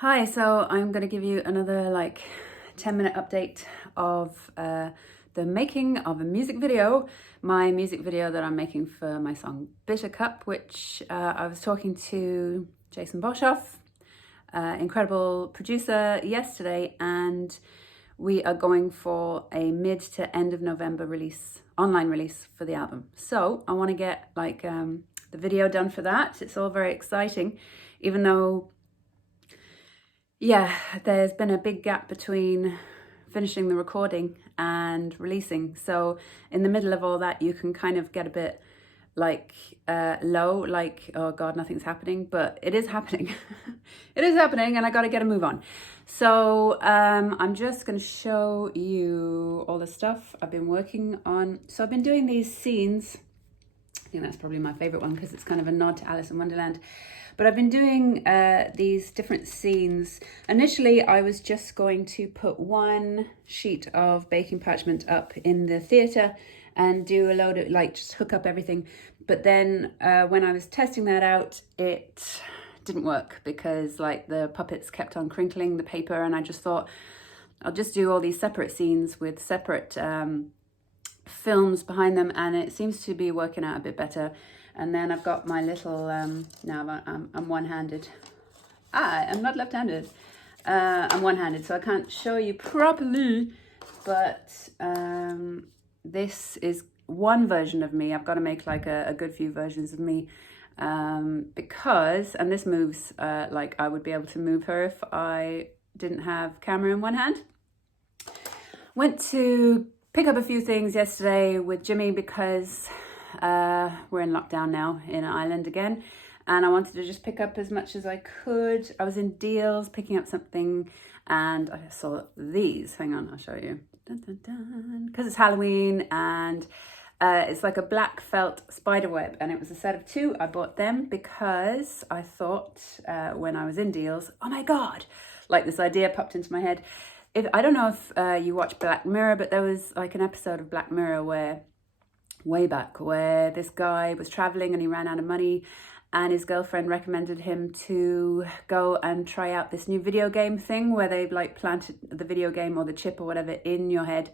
Hi, so I'm going to give you another 10-minute update of the making of a music video, my music video that I'm making for my song Bitter Cup, which I was talking to Jason Boshoff, incredible producer, yesterday, and we are going for a mid to end of November release, online release for the album. So I want to get the video done for that. It's all very exciting, even though there's been a big gap between finishing the recording and releasing. So in the middle of all that, you can kind of get a bit low, oh God, nothing's happening, but it is happening. It is happening, and I got to get a move on. So I'm just going to show you all the stuff I've been working on. So I've been doing these scenes. I think that's probably my favorite one because it's kind of a nod to Alice in Wonderland. But I've been doing these different scenes. Initially, I was just going to put one sheet of baking parchment up in the theatre and do a load of, just hook up everything. But then when I was testing that out, it didn't work because the puppets kept on crinkling the paper, and I just thought, I'll just do all these separate scenes with separate films behind them, and it seems to be working out a bit better. And then I've got my little, now I'm one-handed. I'm not left-handed. I'm one-handed, so I can't show you properly, but this is one version of me. I've got to make a good few versions of me because, and this moves I would be able to move her if I didn't have camera in one hand. Went to pick up a few things yesterday with Jimmy because we're in lockdown now in Ireland again, and I wanted to just pick up as much as I could. I was in Deals picking up something, and I saw these. Hang on, I'll show you. Because it's Halloween, and it's like a black felt spider web, and it was a set of 2. I bought them because I thought when I was in Deals, oh my God, this idea popped into my head. I don't know if you watch Black Mirror, but there was an episode of Black Mirror way back where this guy was traveling and he ran out of money, and his girlfriend recommended him to go and try out this new video game thing where they planted the video game or the chip or whatever in your head,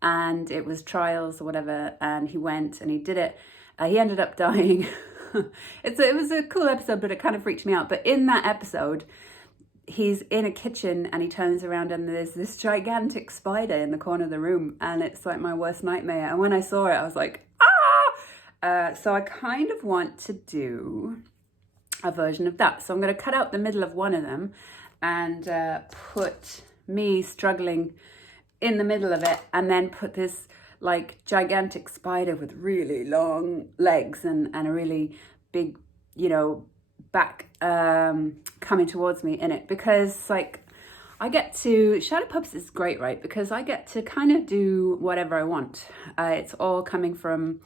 and it was trials or whatever, and he went and he did it. He ended up dying. It was a cool episode, but it kind of freaked me out. But in that episode, he's in a kitchen and he turns around and there's this gigantic spider in the corner of the room, and it's my worst nightmare. And when I saw it, I was like, ah! So I kind of want to do a version of that. So I'm going to cut out the middle of one of them and put me struggling in the middle of it, and then put this gigantic spider with really long legs and a really big, back coming towards me in it, because I get to, Shadow Puppets is great, right? Because I get to kind of do whatever I want. It's all coming from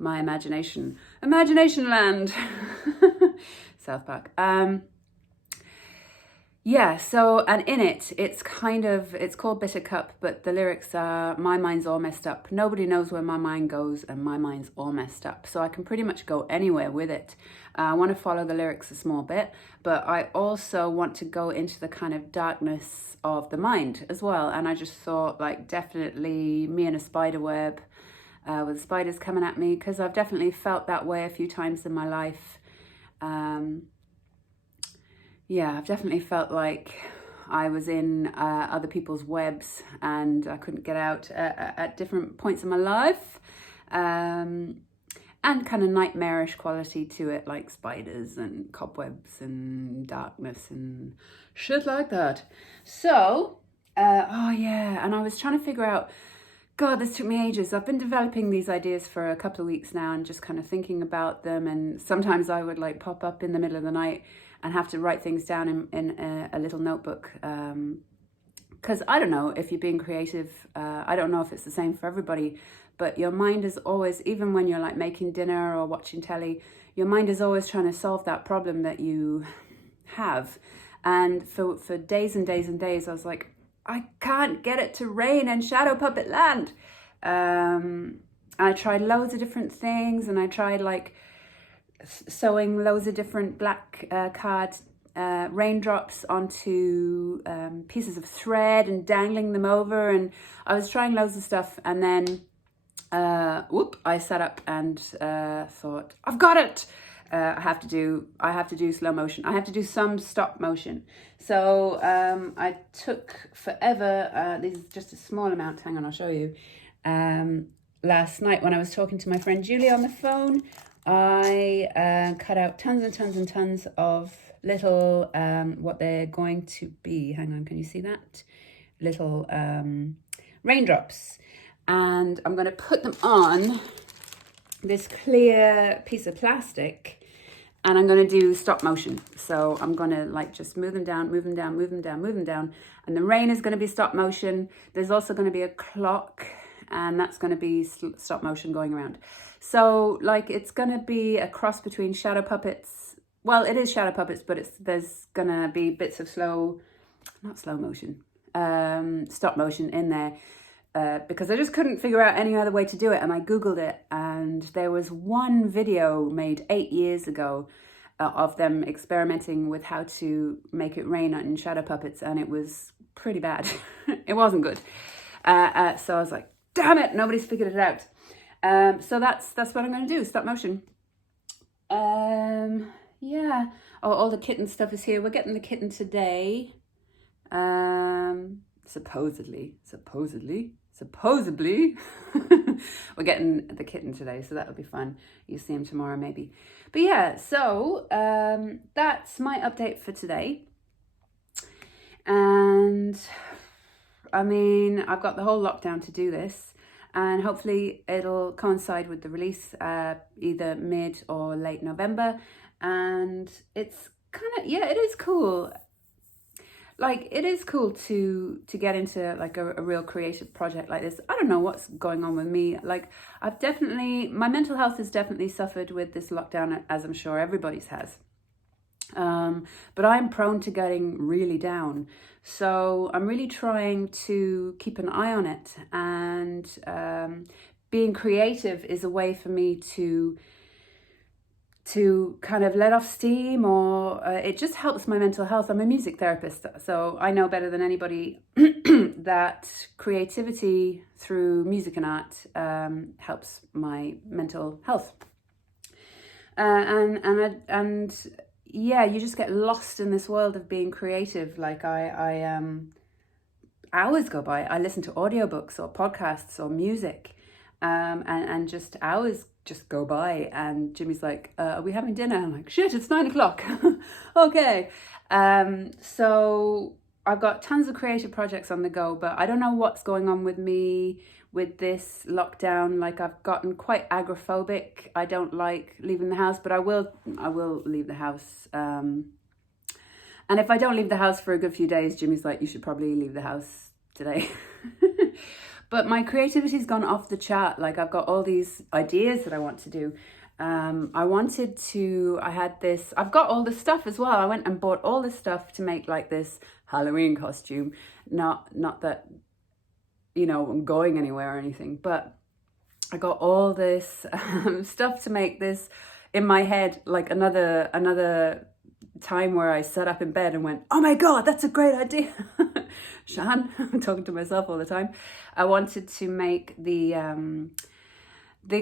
my imagination land. South Park. So, and in it, it's called Bitter Cup, but the lyrics are, my mind's all messed up. Nobody knows where my mind goes, and my mind's all messed up. So I can pretty much go anywhere with it. I want to follow the lyrics a small bit, but I also want to go into the kind of darkness of the mind as well. And I just thought, definitely me in a spider web with spiders coming at me, because I've definitely felt that way a few times in my life. I've definitely felt like I was in other people's webs and I couldn't get out at different points in my life. And kind of nightmarish quality to it, like spiders and cobwebs and darkness and shit like that. So, and I was trying to figure out, God, this took me ages. I've been developing these ideas for a couple of weeks now and just kind of thinking about them. And sometimes I would pop up in the middle of the night and have to write things down in a little notebook. Because I don't know if you're being creative. I don't know if it's the same for everybody, but your mind is always, even when you're making dinner or watching telly, your mind is always trying to solve that problem that you have. And for days and days and days, I was like, I can't get it to rain in Shadow Puppet Land. I tried loads of different things, and I tried sewing loads of different black card raindrops onto pieces of thread and dangling them over, and I was trying loads of stuff, and then I sat up and thought, I've got it. I have to do slow motion. I have to do some stop motion. So I took forever. This is just a small amount. Hang on, I'll show you. Last night when I was talking to my friend Julie on the phone, I cut out tons and tons and tons of little, what they're going to be. Hang on, can you see that? Little raindrops. And I'm going to put them on this clear piece of plastic, and I'm going to do stop motion. So I'm going to like just move them down, move them down, move them down, move them down. And the rain is going to be stop motion. There's also going to be a clock, and that's going to be stop motion going around. So like it's going to be a cross between shadow puppets. Well, it is shadow puppets, but there's going to be bits of stop motion in there. Because I just couldn't figure out any other way to do it, and I googled it, and there was one video made 8 years ago of them experimenting with how to make it rain on shadow puppets, and it was pretty bad. It wasn't good. So I was like, damn it, nobody's figured it out. So that's what I'm going to do, stop motion. Yeah. Oh, all the kitten stuff is here. We're getting the kitten today. Supposedly. We're getting the kitten today, so that'll be fun. You'll see him tomorrow maybe. But yeah, so that's my update for today. And I mean, I've got the whole lockdown to do this, and hopefully it'll coincide with the release either mid or late November. And it's kind of, yeah, it is cool. Like, it is cool to get into like a real creative project like this. I don't know what's going on with me. Like, my mental health has definitely suffered with this lockdown, as I'm sure everybody's has. But I'm prone to getting really down. So I'm really trying to keep an eye on it. And being creative is a way for me to kind of let off steam, or it just helps my mental health. I'm a music therapist, so I know better than anybody that creativity through music and art helps my mental health. And yeah, you just get lost in this world of being creative. Like hours go by. I listen to audiobooks or podcasts or music, and just hours just go by, and Jimmy's like, are we having dinner? I'm like, shit, it's 9:00. Okay. So I've got tons of creative projects on the go, but I don't know what's going on with me with this lockdown. Like, I've gotten quite agoraphobic. I don't like leaving the house, but I will leave the house. And if I don't leave the house for a good few days, Jimmy's like, you should probably leave the house today. But my creativity's gone off the chart. Like, I've got all these ideas that I want to do. I've got all this stuff as well. I went and bought all this stuff to make like this Halloween costume. Not that, you know, I'm going anywhere or anything, but I got all this stuff to make this in my head, like another time where I sat up in bed and went, oh my God, that's a great idea. Shan, I'm talking to myself all the time. I wanted to make the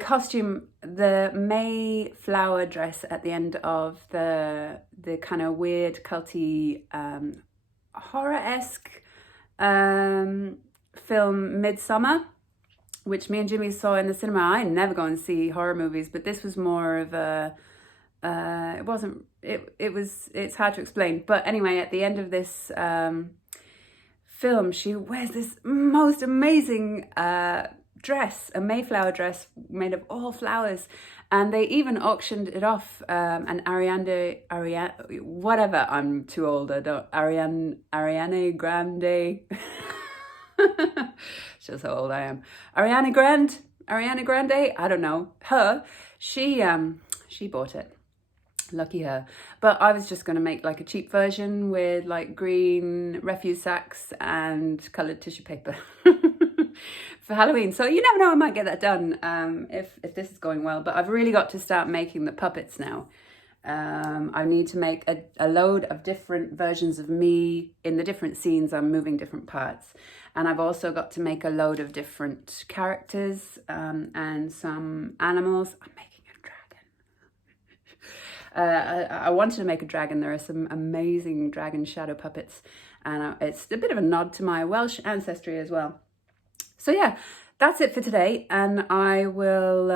costume, the Mayflower dress at the end of the kind of weird culty horror-esque film Midsummer, which me and Jimmy saw in the cinema. I never go and see horror movies, but this was more of a it's hard to explain. But anyway, at the end of this film, she wears this most amazing dress, a Mayflower dress made of all flowers, and they even auctioned it off. And Ariana, whatever, I'm too old. Ariana Grande. Shows how old I am. Ariana Grande. I don't know. She bought it. Lucky her. But I was just going to make like a cheap version with like green refuse sacks and coloured tissue paper for Halloween. So you never know, I might get that done if this is going well. But I've really got to start making the puppets now. I need to make a load of different versions of me in the different scenes. I'm moving different parts. And I've also got to make a load of different characters and some animals. I'm making a dragon. I wanted to make a dragon. There are some amazing dragon shadow puppets. And it's a bit of a nod to my Welsh ancestry as well. So yeah, that's it for today. And I will,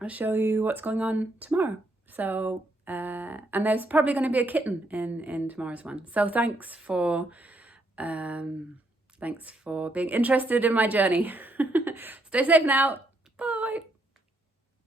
I'll show you what's going on tomorrow. So, and there's probably going to be a kitten in tomorrow's one. So thanks for being interested in my journey. Stay safe now.